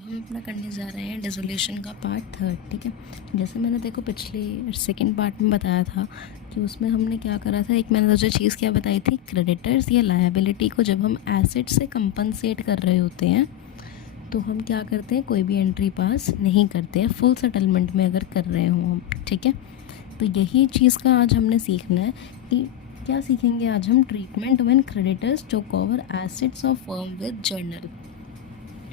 हम अपना करने जा रहे हैं डिसोल्यूशन का पार्ट थर्ड। ठीक है, जैसे मैंने देखो पिछले सेकंड पार्ट में बताया था कि उसमें हमने क्या करा था। एक मैंने जो चीज़ क्या बताई थी, क्रेडिटर्स या लायबिलिटी को जब हम एसेट से कंपनसेट कर रहे होते हैं तो हम क्या करते हैं, कोई भी एंट्री पास नहीं करते हैं फुल सेटलमेंट में अगर कर रहे हों हम। ठीक है, तो यही चीज़ का आज हमने सीखना है कि क्या सीखेंगे आज हम, treatment when creditors to cover assets of firm with journal.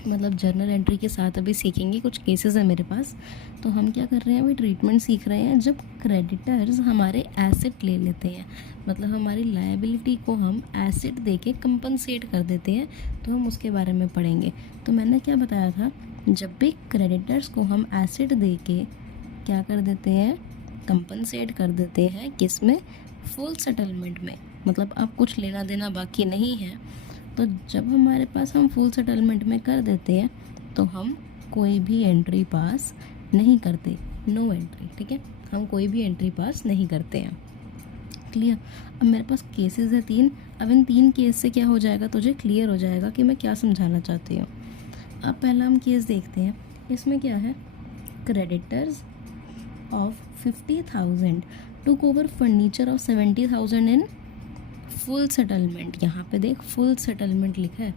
मतलब जर्नल एंट्री के साथ अभी सीखेंगे, कुछ केसेस है मेरे पास। तो हम क्या कर रहे हैं, अभी ट्रीटमेंट सीख रहे हैं जब क्रेडिटर्स हमारे एसेट ले लेते हैं, मतलब हमारी लायबिलिटी को हम एसेट दे के कंपनसेट कर देते हैं, तो हम उसके बारे में पढ़ेंगे। तो मैंने क्या बताया था, जब भी क्रेडिटर्स को हम एसेट दे के क्या कर देते हैं, कंपनसेट कर देते हैं, किस में, फुल सेटलमेंट में, मतलब अब कुछ लेना देना बाकी नहीं है। तो जब हमारे पास हम फुल सेटलमेंट में कर देते हैं तो हम कोई भी एंट्री पास नहीं करते, नो एंट्री। ठीक है, हम कोई भी एंट्री पास नहीं करते हैं। क्लियर। अब मेरे पास केसेस है 3। अब इन 3 केस से क्या हो जाएगा, तुझे क्लियर हो जाएगा कि मैं क्या समझाना चाहती हूँ। अब पहला हम केस देखते हैं। इसमें क्या है, creditors of 50,000 took over furniture of 70,000 in full settlement. यहाँ पे देख फुल सेटलमेंट लिखा है।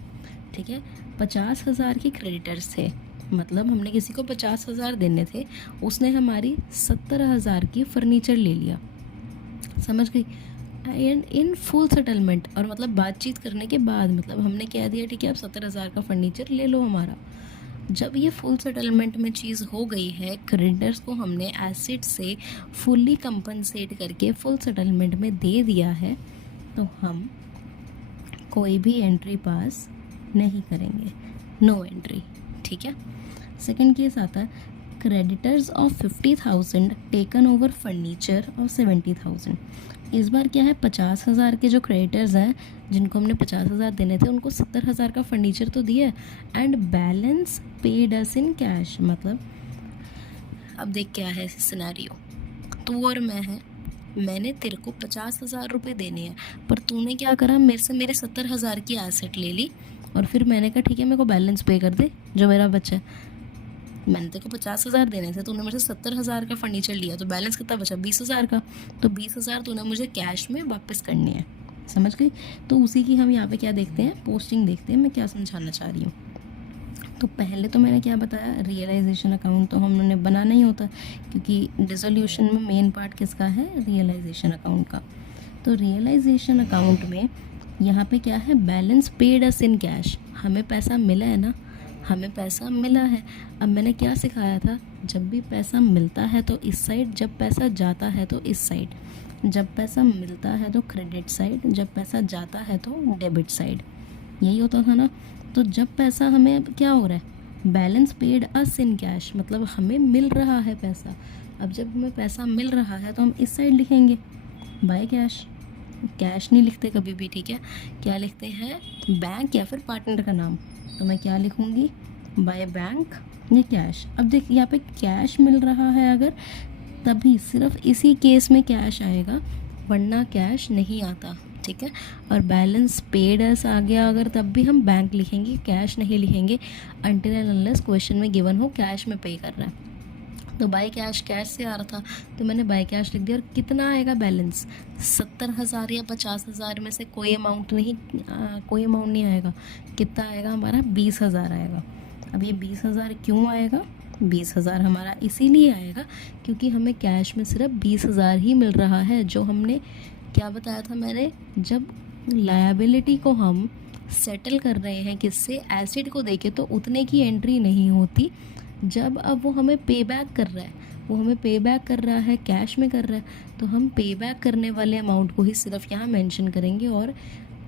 ठीक है, 50,000 के क्रेडिटर्स थे, मतलब हमने किसी को 50,000 देने थे, उसने हमारी 70,000 की फर्नीचर ले लिया, समझ गई, एंड इन फुल सेटलमेंट। और मतलब बातचीत करने के बाद, मतलब हमने कह दिया ठीक है अब 70,000 का फर्नीचर ले लो हमारा। जब ये फुल सेटलमेंट में चीज़ हो गई है, क्रेडिटर्स को हमने एसेट से फुल्ली कंपनसेट करके फुल सेटलमेंट में दे दिया है, तो हम कोई भी एंट्री पास नहीं करेंगे, नो एंट्री। ठीक है, सेकंड केस आता है, creditors of 50,000 taken over furniture of 70,000। इस बार क्या है, 50,000 के जो क्रेडिटर्स हैं जिनको हमने 50,000 देने थे, उनको 70,000 का फर्नीचर तो दिया है and balance paid us in cash. मतलब अब देख क्या है सिनेरियो, तू और मैं है, मैंने तेरे को 50,000 रुपये देने हैं, पर तूने क्या करा, मेरे से मेरे 70,000 की एसेट ले ली, और फिर मैंने कहा ठीक है मेरे को बैलेंस पे कर दे जो मेरा बचा है। मैंने तेरे को 50,000 देने थे, तूने मेरे से 70,000 का फर्नीचर लिया, तो बैलेंस कितना बचा, 20,000 का। तो 20,000 तूने मुझे कैश में वापस करनी है, समझ गई। तो उसी की हम यहाँ पे क्या देखते हैं, पोस्टिंग देखते हैं, मैं क्या समझाना चाह रही हूँ। तो पहले तो मैंने क्या बताया, रियलाइजेशन अकाउंट तो हमने बनाना ही होता, क्योंकि डिसोल्यूशन में मेन पार्ट किसका है, रियलाइजेशन अकाउंट का। तो रियलाइजेशन अकाउंट में यहाँ पे क्या है, balance paid us in cash, हमें पैसा मिला है ना, हमें पैसा मिला है। अब मैंने क्या सिखाया था, जब भी पैसा मिलता है तो इस साइड, जब पैसा जाता है तो इस साइड, जब पैसा मिलता है तो क्रेडिट साइड, जब पैसा जाता है तो डेबिट साइड, यही होता था ना। तो जब पैसा हमें, अब क्या हो रहा है, balance paid us in cash, मतलब हमें मिल रहा है पैसा। अब जब हमें पैसा मिल रहा है तो हम इस साइड लिखेंगे बाय कैश, कैश नहीं लिखते कभी भी। ठीक है, क्या लिखते हैं, बैंक या फिर पार्टनर का नाम, तो मैं क्या लिखूँगी, बाय बैंक या कैश। अब देख यहाँ पे कैश मिल रहा है अगर, तभी सिर्फ इसी केस में कैश आएगा, वरना कैश नहीं आता। ठीक है, और बैलेंस पेड अस आ गया अगर, तब भी हम बैंक लिखेंगे, कैश नहीं लिखेंगे, अनटिल एंड अनलेस क्वेश्चन में गिवन हो कैश में पे कर रहा है। तो बाय कैश, कैश से आ रहा था तो मैंने बाय कैश लिख दिया। और कितना आएगा बैलेंस, 70,000 या 50,000 में से कोई अमाउंट नहीं आएगा। कितना आएगा हमारा, 20,000 आएगा। अब ये 20,000 क्यों आएगा, 20,000 हमारा इसीलिए आएगा क्योंकि हमें कैश में सिर्फ 20,000 ही मिल रहा है। जो हमने क्या बताया था मैंने, जब लायबिलिटी को हम सेटल कर रहे हैं किससे, एसिड को देके, तो उतने की एंट्री नहीं होती। जब अब वो हमें पे बैक कर रहा है, वो हमें पे बैक कर रहा है, कैश में कर रहा है, तो हम पे बैक करने वाले अमाउंट को ही सिर्फ यहाँ मेंशन करेंगे और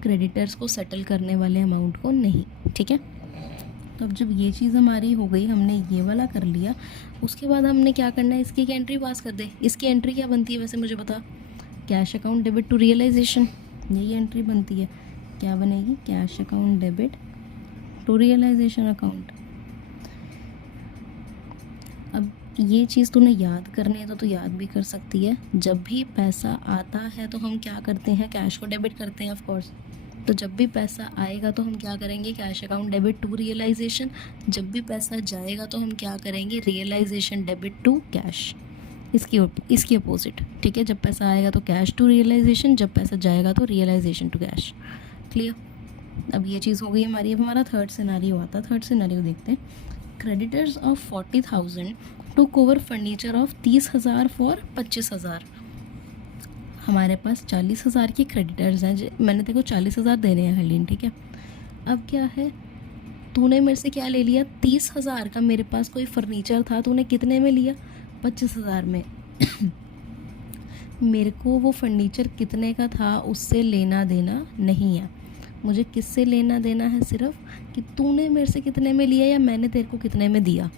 क्रेडिटर्स को सेटल करने वाले अमाउंट को नहीं। ठीक है, तो अब जब ये चीज़ हमारी हो गई, हमने ये वाला कर लिया, उसके बाद हमने क्या करना है, इसकी एक एंट्री पास कर दे। इसकी एंट्री क्या बनती है वैसे मुझे बता, cash account debit to realisation, यही एंट्री बनती है। क्या बनेगी, cash account debit to realisation account. अब ये चीज़ तूने याद करनी है तो तू याद भी कर सकती है। जब भी पैसा आता है तो हम क्या करते हैं, कैश को डेबिट करते हैं ऑफ कोर्स, तो जब भी पैसा आएगा तो हम क्या करेंगे, cash account debit to realisation. जब भी पैसा जाएगा तो हम क्या करेंगे, रियलाइजेशन डेबिट टू कैश। इसकी अपोजिट, ठीक है। जब पैसा आएगा तो कैश टू रियलाइजेशन, जब पैसा जाएगा तो रियलाइजेशन टू कैश। क्लियर। अब ये चीज़ हो गई हमारी। अब हमारा थर्ड सिनारियो आता है। थर्ड सिनारियो देखते हैं। Creditors of 40,000 to cover furniture of 30,000 for 25,000। हमारे पास 40,000 के क्रेडिटर्स हैं। मैंने देखो 40,000 देने हैं हरलीन, ठीक है। अब क्या है, तूने मेरे से क्या ले लिया, 30,000 का मेरे पास कोई फर्नीचर था, तूने कितने में लिया, 25,000 में। मेरे को वो फर्नीचर कितने का था उससे लेना देना नहीं है। मुझे किससे लेना देना है, सिर्फ कि तूने मेरे से कितने में लिया या मैंने तेरे को कितने में दिया,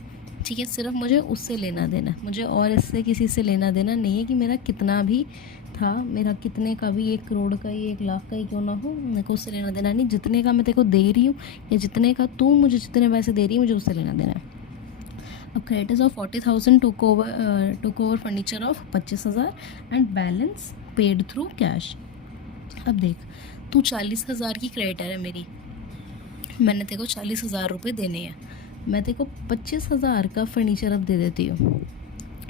ठीक है। सिर्फ मुझे उससे लेना देना, मुझे और इससे किसी से लेना देना नहीं है कि मेरा कितना भी था, मेरा कितने का भी 1 करोड़ का ही 1 लाख का ही क्यों ना हो, मेरे को उससे लेना देना नहीं। जितने का मैं तेरे को दे रही हूँ या जितने का तू मुझे जितने पैसे दे रही है मुझे उससे लेना देना है। अब creditors of 40,000 to cover furniture of 25,000 and balance paid through cash. अब देख, तू 40,000 की क्रेडिटर है मेरी, मैंने तेरे को 40,000 रुपये देने हैं। मैं तेरे को 25,000 का फर्नीचर अब दे देती हूँ,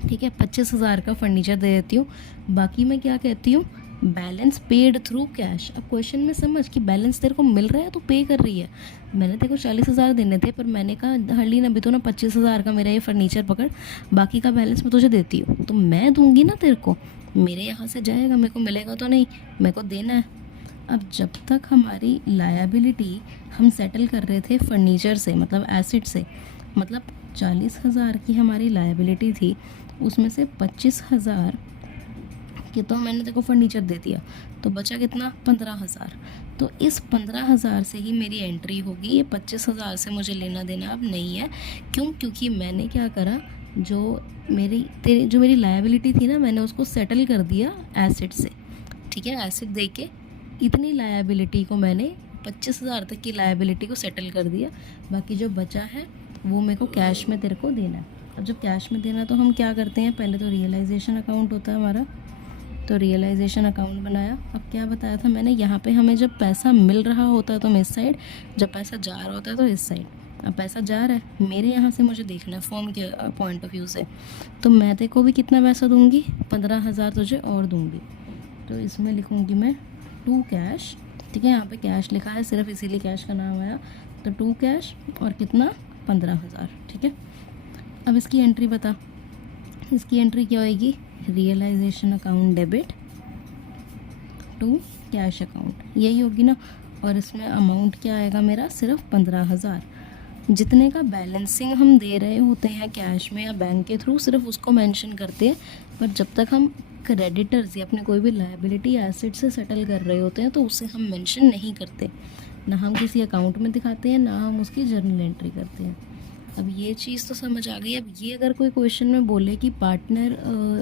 ठीक है। 25,000 का फर्नीचर दे देती हूँ। बाकी मैं क्या कहती हूँ, बैलेंस पेड थ्रू कैश। अब क्वेश्चन में समझ कि बैलेंस तेरे को मिल रहा है तो पे कर रही है। मैंने तेरे को 40,000 देने थे, पर मैंने कहा हरलीन अभी तो ना 25,000 का मेरा ये फर्नीचर पकड़, बाकी का बैलेंस मैं तुझे देती हूँ। तो मैं दूंगी ना तेरे को, मेरे यहाँ से जाएगा, मेरे को मिलेगा तो नहीं, मेरे को देना है। अब जब तक हमारी लायबिलिटी हम सेटल कर रहे थे फर्नीचर से, मतलब एसिड से, मतलब 40,000 की हमारी लायबिलिटी थी, उसमें से 25,000 कि तो मैंने तेरे को फर्नीचर दे दिया, तो बचा कितना, 15,000। तो इस 15,000 से ही मेरी एंट्री होगी। ये 25,000 से मुझे लेना देना अब नहीं है। क्यों? क्योंकि मैंने क्या करा, जो मेरी लायबिलिटी थी ना, मैंने उसको सेटल कर दिया एसिड से, ठीक है। एसिड दे के इतनी लायबिलिटी को मैंने 25,000 तक की लायबिलिटी को सेटल कर दिया। बाकी जो बचा है वो मेरे को कैश में तेरे को देना है। अब जब कैश में देना तो हम क्या करते हैं, पहले तो रियलाइजेशन अकाउंट होता है हमारा, तो रियलाइजेशन अकाउंट बनाया। अब क्या बताया था मैंने, यहाँ पे हमें जब पैसा मिल रहा होता है तो इस साइड, जब पैसा जा रहा होता है तो इस साइड। अब पैसा जा रहा है मेरे यहाँ से, मुझे देखना है फॉर्म के पॉइंट ऑफ व्यू से, तो मैं तेरे को भी कितना पैसा दूँगी, 15,000 तुझे और दूँगी। तो इसमें लिखूँगी मैं टू कैश, ठीक है। यहाँ पे कैश लिखा है सिर्फ इसीलिए कैश का नाम आया, तो टू कैश और कितना, 15,000, ठीक है। अब इसकी एंट्री बता, इसकी एंट्री क्या होएगी, realisation account debit to cash account, यही होगी ना। और इसमें अमाउंट क्या आएगा मेरा, सिर्फ 15,000। जितने का बैलेंसिंग हम दे रहे होते हैं कैश में या बैंक के थ्रू, सिर्फ उसको मेंशन करते हैं। पर जब तक हम क्रेडिटर्स या अपने कोई भी लायबिलिटी एसेट से सेटल कर रहे होते हैं तो उसे हम मेंशन नहीं करते, ना हम किसी अकाउंट में दिखाते हैं, ना हम उसकी जर्नल एंट्री करते हैं। अब ये चीज़ तो समझ आ गई। अब ये अगर कोई क्वेश्चन में बोले कि पार्टनर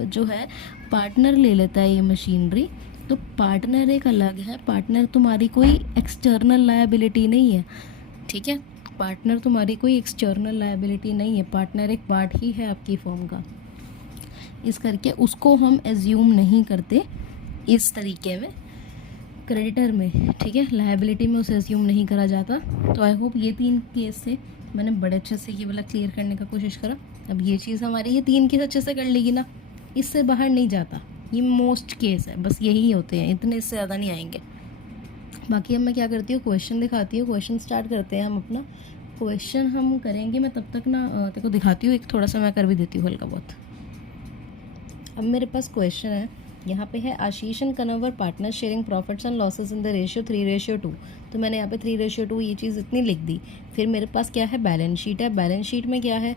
जो है, पार्टनर ले लेता है ये मशीनरी, तो पार्टनर एक अलग है। पार्टनर तुम्हारी कोई एक्सटर्नल लायबिलिटी नहीं है, ठीक है। पार्टनर तुम्हारी कोई एक्सटर्नल लायबिलिटी नहीं है, पार्टनर एक पार्ट ही है आपकी फर्म का। इस करके उसको हम एज्यूम नहीं करते इस तरीके में क्रेडिटर में, ठीक है। लायबिलिटी में उसे एज्यूम नहीं करा जाता। तो आई होप ये 3 केस से मैंने बड़े अच्छे से ये वाला क्लियर करने का कोशिश करा। अब ये चीज़ हमारी ये 3 केस अच्छे से कर लेगी ना, इससे बाहर नहीं जाता। ये मोस्ट केस है, बस यही होते हैं, इतने, इससे ज़्यादा नहीं आएंगे। बाकी अब मैं क्या करती हूँ, क्वेश्चन दिखाती हूँ। क्वेश्चन स्टार्ट करते हैं हम अपना। क्वेश्चन हम करेंगे, मैं तब तक ना तेरे को दिखाती हूँ, एक थोड़ा सा मैं कर भी देती हूँ हल्का बहुत। अब मेरे पास क्वेश्चन है, यहाँ पे है Ashish and Kanwar partner sharing profits and losses in the ratio 3:2। तो मैंने यहाँ पे 3:2 ये चीज़ इतनी लिख दी। फिर मेरे पास क्या है, बैलेंस शीट है। बैलेंस शीट में क्या है,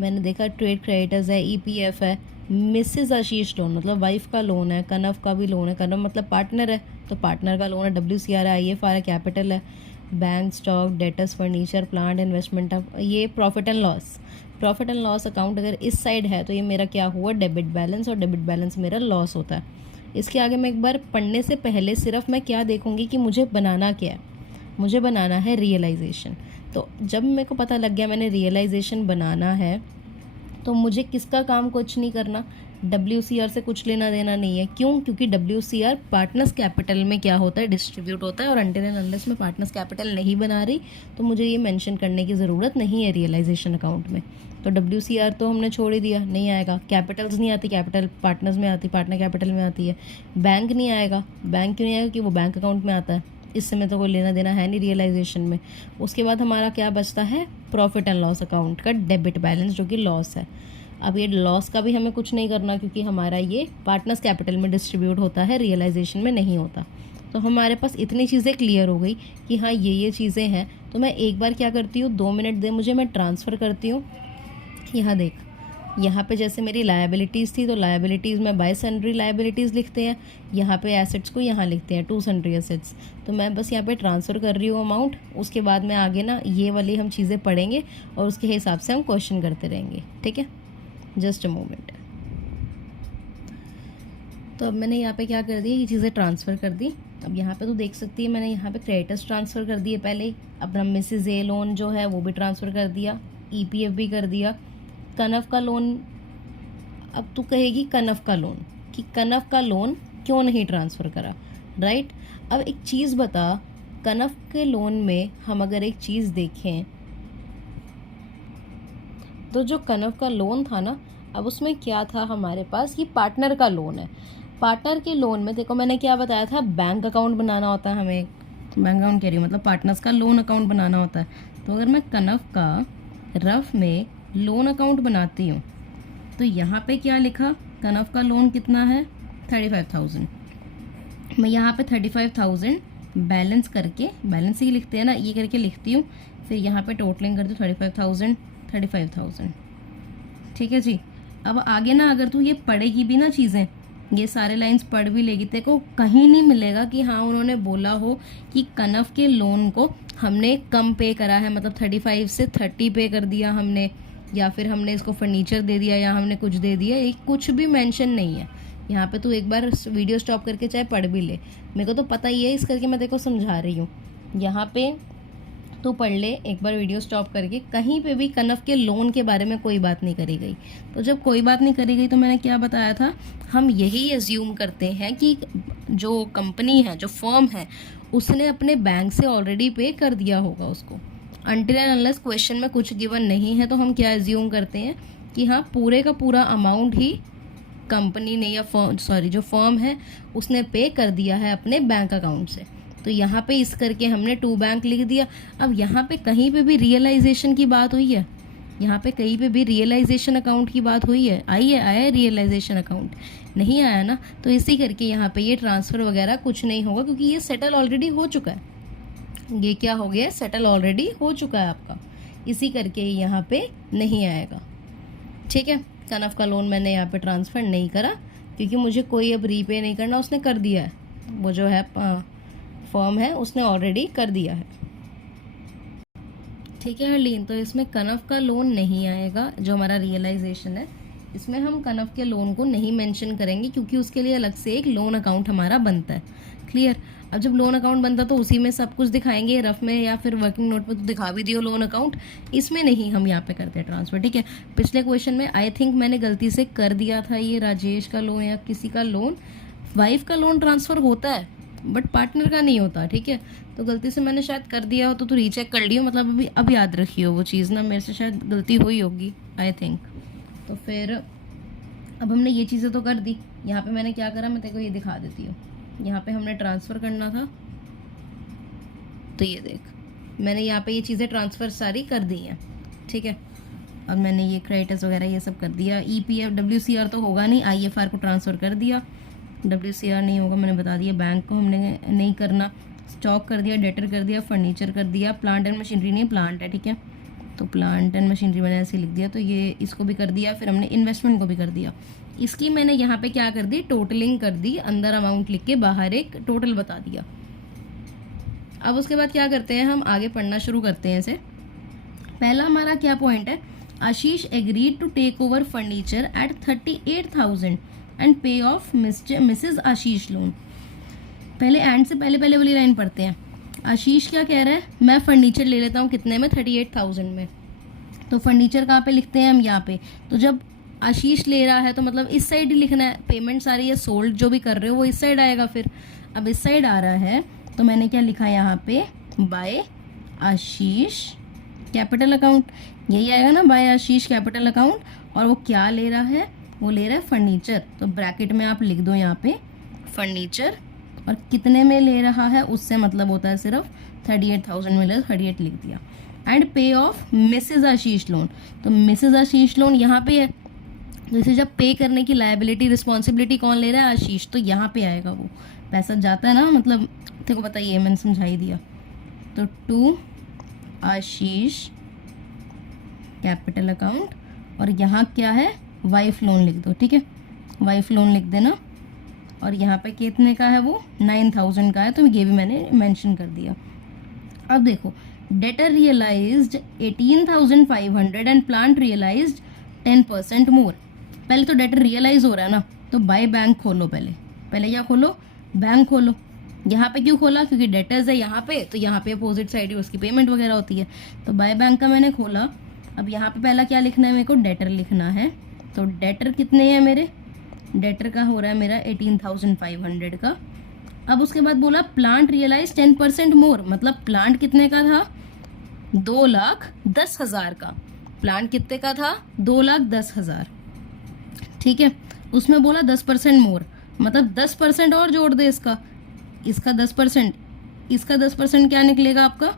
मैंने देखा ट्रेड क्रेडिटर्स है, EPF है, मिसेस आशीष लोन मतलब वाइफ का लोन है, कनव का भी लोन है, कनव मतलब पार्टनर है तो पार्टनर का लोन है, WCR है, IFR है, कैपिटल है, bank stock, debtors, furniture, plant, investment. ये profit and loss, profit and loss account अगर इस साइड है तो ये मेरा क्या हुआ, डेबिट बैलेंस, और डेबिट बैलेंस मेरा लॉस होता है। इसके आगे मैं एक बार पढ़ने से पहले सिर्फ मैं क्या देखूंगी कि मुझे बनाना क्या है, मुझे बनाना है रियलाइजेशन। तो जब मेरे को पता लग गया मैंने रियलाइजेशन बनाना है, तो मुझे किसका काम कुछ नहीं करना, WCR से कुछ लेना देना नहीं है। क्यों? क्योंकि WCR पार्टनर्स कैपिटल में क्या होता है, डिस्ट्रीब्यूट होता है, और अनटिल एंड अनलेस मैं पार्टनर्स कैपिटल नहीं बना रही तो मुझे ये मेंशन करने की ज़रूरत नहीं है रियलाइजेशन अकाउंट में। तो WCR तो हमने छोड़ ही दिया, नहीं आएगा। कैपिटल्स नहीं आती, कैपिटल पार्टनर्स में आती, पार्टनर कैपिटल में आती है। बैंक नहीं आएगा, बैंक क्यों नहीं आएगा? क्योंकि वो बैंक अकाउंट में आता है, इस समय तो कोई लेना देना है नहीं रियलाइजेशन में। उसके बाद हमारा क्या बचता है? प्रॉफिट एंड लॉस अकाउंट का डेबिट बैलेंस, जो कि लॉस है। अब ये लॉस का भी हमें कुछ नहीं करना, क्योंकि हमारा ये पार्टनर्स कैपिटल में डिस्ट्रीब्यूट होता है, रियलाइजेशन में नहीं होता। तो हमारे पास इतनी चीज़ें क्लियर हो गई कि हाँ ये चीज़ें हैं। तो मैं एक बार क्या करती हूँ, 2 मिनट दे मुझे, मैं ट्रांसफ़र करती हूँ। यहाँ देख, यहाँ पे जैसे मेरी लायबिलिटीज़ थी, तो लायबिलिटीज़ में बाय सन्ड्री लायबिलिटीज़ लिखते हैं, यहाँ पे एसेट्स को यहाँ लिखते हैं टू सन्ड्री एसेट्स। तो मैं बस यहाँ पे ट्रांसफ़र कर रही हूँ अमाउंट। उसके बाद में आगे ना ये वाली हम चीज़ें पढ़ेंगे और उसके हिसाब से हम क्वेश्चन करते रहेंगे, ठीक है। Just a moment. तो अब मैंने यहाँ पे क्या कर दिया, ये चीज़ें ट्रांसफ़र कर दी। अब यहाँ पे तो देख सकती है मैंने यहाँ पे क्रेडिटर्स ट्रांसफ़र कर दिए पहले ही। अपना मिसेज ए लोन जो है वो भी ट्रांसफ़र कर दिया, EPF भी कर दिया। कनफ का लोन, अब तू कहेगी कनफ का लोन, कि कनफ का लोन क्यों नहीं ट्रांसफ़र करा, राइट। अब एक चीज़ बता, कनफ के लोन में हम अगर एक चीज़ देखें तो जो कनफ का लोन था ना, अब उसमें क्या था हमारे पास, ये पार्टनर का लोन है। पार्टनर के लोन में देखो मैंने क्या बताया था, बैंक अकाउंट बनाना होता है हमें। बैंक अकाउंट कह रही हूँ, मतलब पार्टनर्स का लोन अकाउंट बनाना होता है। तो अगर मैं कनफ का रफ में लोन अकाउंट बनाती हूँ तो यहाँ पे क्या लिखा, कनफ का लोन कितना है, 35,000। मैं यहाँ पे 35,000 बैलेंस करके, बैलेंस ही लिखते हैं ना, ये करके लिखती हूँ। फिर यहाँ पे टोटलिंग कर दूँ 35,000, ठीक है जी। अब आगे ना अगर तू ये पढ़ेगी भी ना चीज़ें, ये सारे लाइंस पढ़ भी लेगी, तेरे को कहीं नहीं मिलेगा कि हाँ उन्होंने बोला हो कि कनफ के लोन को हमने कम पे करा है, मतलब 35 से 30 पे कर दिया हमने, या फिर हमने इसको फर्नीचर दे दिया, या हमने कुछ दे दिया। एक कुछ भी मेंशन नहीं है यहाँ पे। तू एक बार वीडियो स्टॉप करके चाहे पढ़ भी ले, मेरे को तो पता ही है, इस करके मैं तेरे को समझा रही हूँ। यहाँ पे तो पढ़ ले एक बार वीडियो स्टॉप करके, कहीं पे भी कनफ के लोन के बारे में कोई बात नहीं करी गई। तो जब कोई बात नहीं करी गई तो मैंने क्या बताया था, हम यही एज्यूम करते हैं कि जो कंपनी है, जो फर्म है, उसने अपने बैंक से ऑलरेडी पे कर दिया होगा उसको। अनटिल एंड अनलेस क्वेश्चन में कुछ गिवन नहीं है तो हम क्या एज्यूम करते हैं कि हाँ पूरे का पूरा अमाउंट ही कंपनी ने, या जो फर्म है उसने पे कर दिया है अपने बैंक अकाउंट से। तो यहाँ पे इस करके हमने टू बैंक लिख दिया। अब यहाँ पे कहीं पे भी रियलाइजेशन की बात हुई है, यहाँ पे कहीं पे भी रियलाइजेशन अकाउंट की बात हुई है, आया है रियलाइजेशन अकाउंट? नहीं आया ना। तो इसी करके यहाँ पे ये ट्रांसफ़र वगैरह कुछ नहीं होगा, क्योंकि ये सेटल ऑलरेडी हो चुका है। ये क्या हो गया, सेटल ऑलरेडी हो चुका है आपका, इसी करके यहाँ पे नहीं आएगा, ठीक है। कनफ का लोन मैंने यहाँ पे ट्रांसफ़र नहीं करा, क्योंकि मुझे कोई अब रीपे नहीं करना, उसने कर दिया है, वो जो है फर्म है उसने ऑलरेडी कर दिया है, ठीक है हरलीन। तो इसमें कनफ का लोन नहीं आएगा, जो हमारा रियलाइजेशन है इसमें हम कनफ के लोन को नहीं मेंशन करेंगे, क्योंकि उसके लिए अलग से एक लोन अकाउंट हमारा बनता है, क्लियर। अब जब लोन अकाउंट बनता तो उसी में सब कुछ दिखाएंगे, रफ में या फिर वर्किंग नोट में तो दिखा भी दियो लोन अकाउंट, इसमें नहीं हम यहाँ पे करते हैं ट्रांसफ़र, ठीक है। पिछले क्वेश्चन में आई थिंक मैंने गलती से कर दिया था, ये राजेश का लोन या किसी का लोन, वाइफ का लोन ट्रांसफ़र होता है बट पार्टनर का नहीं होता, ठीक है। तो गलती से मैंने शायद कर दिया हो तो तू रीचेक कर लियो, मतलब अब याद रखियो वो चीज़ ना, मेरे से शायद गलती हुई होगी आई थिंक। तो फिर अब हमने ये चीज़ें तो कर दी। यहाँ पे मैंने क्या करा, मैं तेरे को ये दिखा देती हूँ। यहाँ पे हमने ट्रांसफ़र करना था, तो ये देख मैंने यहाँ पे ये चीज़ें ट्रांसफ़र सारी कर दी हैं, ठीक है। अब मैंने ये क्रेडिटर्स वगैरह ये सब कर दिया। EPF WCR तो होगा नहीं, IFR को ट्रांसफ़र कर दिया, WCR नहीं होगा मैंने बता दिया, बैंक को हमने नहीं करना, स्टॉक कर दिया, डेटर कर दिया, फर्नीचर कर दिया, प्लांट एंड मशीनरी नहीं, प्लांट है, ठीक है। तो प्लांट एंड मशीनरी मैंने ऐसे लिख दिया, तो ये इसको भी कर दिया। फिर हमने इन्वेस्टमेंट को भी कर दिया। इसकी मैंने यहाँ पे क्या कर दी, टोटलिंग कर दी, अंदर अमाउंट लिख के बाहर एक टोटल बता दिया। अब उसके बाद क्या करते हैं, हम आगे पढ़ना शुरू करते हैं इसे। पहला हमारा क्या पॉइंट है, Ashish agreed to take over furniture at 38,000 and pay off Mrs Ashish loan. पहले एंड से पहले वाली लाइन पढ़ते हैं। आशीष क्या कह रहा है, मैं फर्नीचर ले लेता हूँ कितने में, 38,000 में। तो फर्नीचर कहाँ पे लिखते हैं हम, यहाँ पे। तो जब आशीष ले रहा है तो मतलब इस साइड ही लिखना है, पेमेंट सारी है सोल्ड जो भी कर रहे हो वो इस साइड आएगा। फिर अब इस साइड आ रहा है तो मैंने क्या लिखा यहाँ पे, बाय आशीष कैपिटल अकाउंट, यही आएगा ना, बाय आशीष कैपिटल अकाउंट। और वो क्या ले रहा है, वो ले रहा है फर्नीचर, तो ब्रैकेट में आप लिख दो यहाँ पे फर्नीचर। और कितने में ले रहा है उससे मतलब होता है सिर्फ 38,000 में ले, 38 लिख दिया। And pay off Mrs Ashish loan, तो मिसेज आशीष लोन यहाँ पे है, जैसे जब पे करने की लायबिलिटी रिस्पॉन्सिबिलिटी कौन ले रहा है, आशीष, तो यहाँ पे आएगा वो पैसा जाता है ना, मतलब तेरे को बताइए मैंने समझा ही दिया। तो टू आशीष कैपिटल अकाउंट, और यहाँ क्या है, वाइफ लोन लिख दो, ठीक है, वाइफ लोन लिख देना। और यहाँ पे कितने का है, वो 9,000 का है, तो ये भी मैंने मेंशन कर दिया। अब देखो, debtor realised 18,500 and plant realised 10% more. पहले तो डेटर रियलाइज हो रहा है ना, तो बाय बैंक खोलो, पहले क्या खोलो, बैंक खोलो। यहाँ पे क्यों खोला, क्योंकि डेटर्स है यहाँ पे, तो यहाँ पे अपोजिट साइड ही उसकी पेमेंट वगैरह होती है, तो बाय बैंक का मैंने खोला। अब यहाँ पे पहला क्या लिखना है मेरे को, डेटर लिखना है। तो डेटर कितने हैं मेरे, डेटर का हो रहा है मेरा 18,500 का। अब उसके बाद बोला प्लांट रियलाइज 10% मोर, मतलब प्लांट कितने का था, 2,10,000 का। प्लांट कितने का था, 2,10,000, ठीक है। उसमें बोला 10% मोर, मतलब 10% और जोड़ दे इसका 10%, इसका 10% क्या निकलेगा आपका,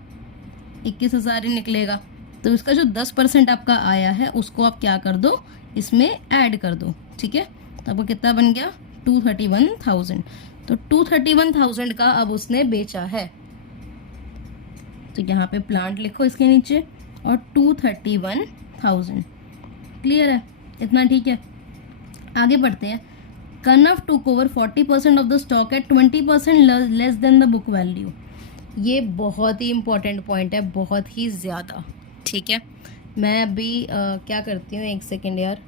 21,000 ही निकलेगा। तो इसका जो 10% आपका आया है उसको आप क्या कर दो, इसमें ऐड कर दो, ठीक है। तो आपको कितना बन गया, 231,000। तो 231,000 का अब उसने बेचा है, तो यहाँ पे प्लांट लिखो इसके नीचे, और 231,000। क्लियर है, इतना ठीक है। आगे बढ़ते हैं। Kanwar took over 40% of the stock at 20% less than the book value. ये बहुत ही इंपॉर्टेंट पॉइंट है, बहुत ही ज़्यादा, ठीक है। मैं अभी क्या करती हूँ, एक सेकेंड यार,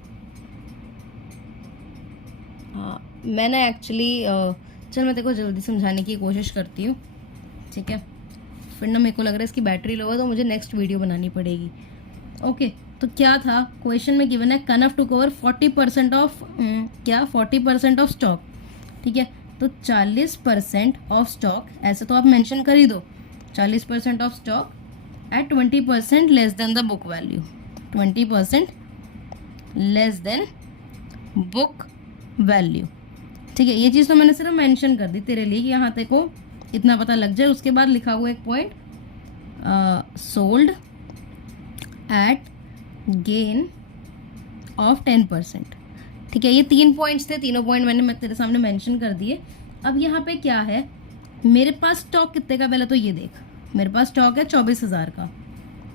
हाँ मैंने एक्चुअली चल मैं तेरे को जल्दी समझाने की कोशिश करती हूँ, ठीक है। फिर ना मेरे को लग रहा है इसकी बैटरी लो है, तो मुझे नेक्स्ट वीडियो बनानी पड़ेगी। ओके, तो क्या था, क्वेश्चन में गिवन है कनफ टुक ओवर 40% ऑफ क्या 40% ऑफ स्टॉक, ठीक है। तो 40% ऑफ स्टॉक, ऐसे तो आप मेंशन कर ही दो, 40% of stock at 20% less than the book value, 20% less then book value, ठीक है। ये चीज़ तो मैंने सिर्फ मेंशन कर दी तेरे लिए कि यहाँ तक को इतना पता लग जाए। उसके बाद लिखा हुआ एक point, sold at gain of 10%, ठीक है। ये 3 पॉइंट्स थे, तीनों पॉइंट मैंने तेरे सामने मेंशन कर दिए। अब यहाँ पे क्या है, मेरे पास स्टॉक कितने का, पहले तो ये देख, मेरे पास स्टॉक है 24,000 का।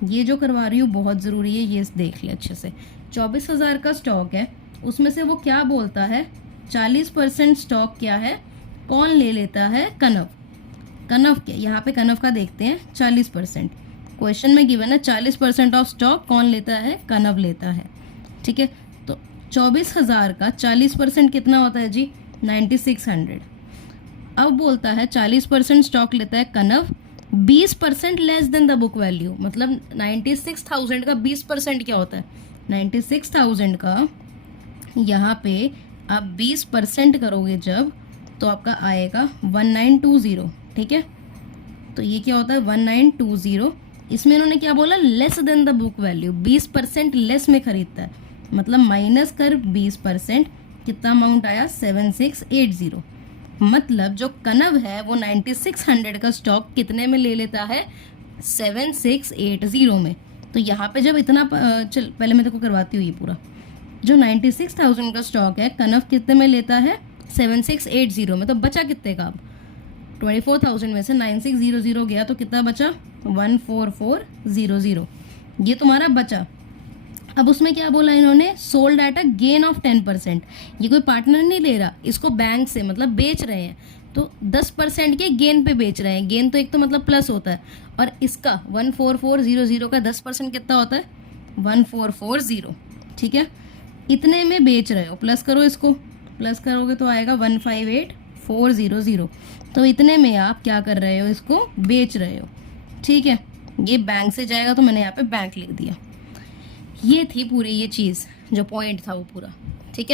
ये जो करवा रही हूँ बहुत ज़रूरी है, ये देख ले अच्छे से। 24,000 का स्टॉक है, उसमें से वो क्या बोलता है, 40% स्टॉक क्या है, कौन ले लेता है, कनफ के, यहाँ पे कनफ का देखते हैं 40%। क्वेश्चन में गिवन है 40% ऑफ स्टॉक कौन लेता है, कनव लेता है, ठीक है। तो 24,000 का 40% कितना होता है जी, 9600। अब बोलता है 40% स्टॉक लेता है कनव, 20% less than the book value, मतलब 96,000 का 20% क्या होता है, 96,000 का यहाँ पे आप 20% करोगे जब, तो आपका आएगा 1920, ठीक है। तो ये क्या होता है 1920, इसमें इन्होंने क्या बोला, less than the book value, 20% less में खरीदता है, मतलब माइनस कर 20%, कितना अमाउंट आया 7680। मतलब जो कनव है वो 9600 का स्टॉक कितने में ले लेता है, 7680 में। तो यहाँ पे जब इतना चल पहले मैं तेको करवाती हूँ ये पूरा, जो 96,000 का स्टॉक है कनव कितने में लेता है, 7680 में। तो बचा कितने का, अब 24,000 में से 9600 गया तो कितना बचा, 14400, ये तुम्हारा बचा। अब उसमें क्या बोला इन्होंने, sold at a gain of 10%। ये कोई पार्टनर नहीं ले रहा, इसको बैंक से मतलब बेच रहे हैं, तो 10% के गेन पे बेच रहे हैं। गेन तो एक तो मतलब प्लस होता है, और इसका 14400 का 10% कितना होता है, 1440, ठीक है। इतने में बेच रहे हो, प्लस करो, इसको प्लस करोगे तो आएगा 158,400। तो इतने में आप क्या कर रहे हो, इसको बेच रहे हो, ठीक है। ये बैंक से जाएगा, तो मैंने यहाँ पे बैंक लिख दिया। ये थी पूरी ये चीज़, जो पॉइंट था वो पूरा, ठीक है।